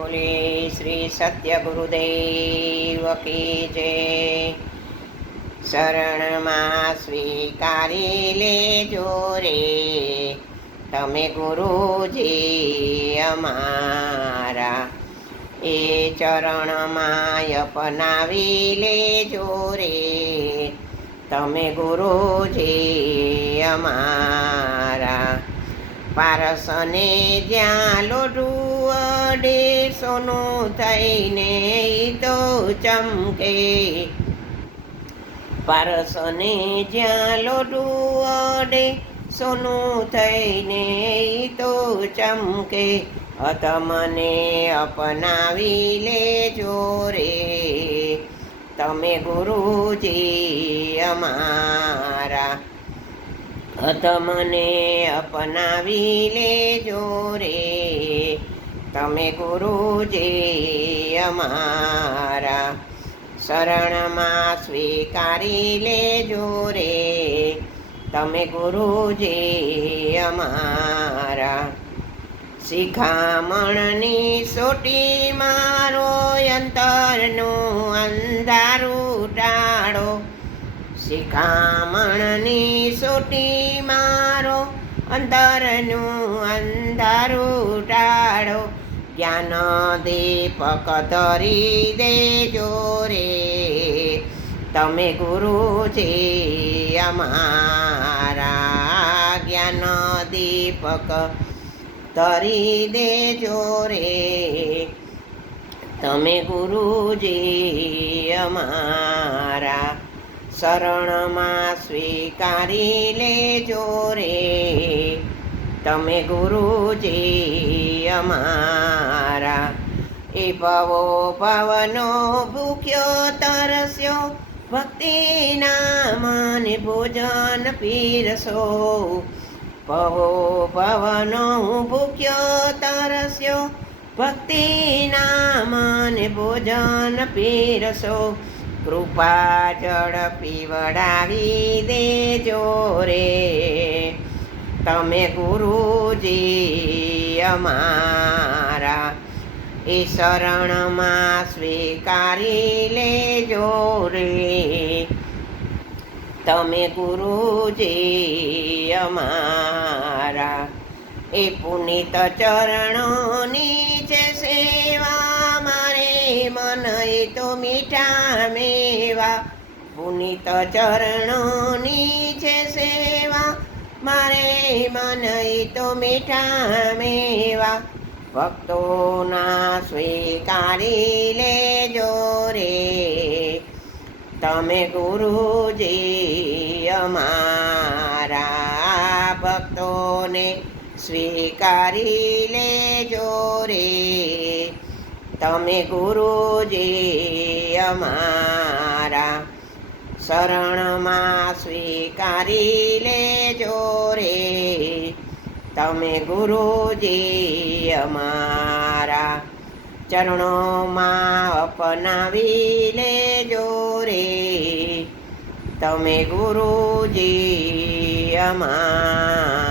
બોલે શ્રી સત્ય ગુરુદેવ કી જય. શરણમાં સ્વીકારી લેજો રે તમે ગુરુજી અમારા, એ ચરણમાં અપનાવી લેજો રે તમે ગુરુજી અમારા. પારસને જ્યાં લોઢું અડે સોનું થઈને ઈ તો ચમકે, પારસને જ્યાં લોઢું અડે સોનું થઈને ઈ તો ચમકે. તમને અપનાવી લેજો રે તમે ગુરુજી અમારા, તમને અપનાવી લેજો રે તમે ગુરુજી અમારા. શરણમાં સ્વીકારી લેજો રે તમે ગુરુજી અમારા. શિખામણની સોટી મારો અંતરનું અંધારું ટાળો, શિખામણની સોટી મારો અંતરનું અંધારું ટાળો. જ્ઞાન દીપક ધરી દેજો રે તમે ગુરુજી અમારા, જ્ઞાન દીપક ધરી દેજો રે તમે ગુરુજી અમારા. શરણમાં સ્વીકારી લેજો રે તમે ગુરુજી અમારા. એ ભવો ભવનો ભૂખ્યો તરસ્યો ભક્તિના મને ભોજન પીરસો, ભવો ભવનો ભૂખ્યો તરસ્યો ભક્તિના મને ભોજન પીરસો. કૃપા જળ પીવડાવી દેજો રે તમે ગુરુજી અમારા. એ શરણમાં સ્વીકારી લેજો રે તમે ગુરુજી અમારા. એ પુનિત ચરણોની છે સેવા મારે મન એ તો મીઠા મેવા, પુનિત ચરણોની છે સેવા મારે મન એ તો મીઠા મેવા. ભક્તોના સ્વીકારી લેજો રે તમે ગુરુજી અમારા. ભક્તોને સ્વીકારી લેજો રે તમે ગુરુજી અમારા. શરણમાં સ્વીકારી લેજો રે તમે ગુરુજી અમારા. ચરણોમાં અપનાવી લેજો રે તમે ગુરુજી અમારા.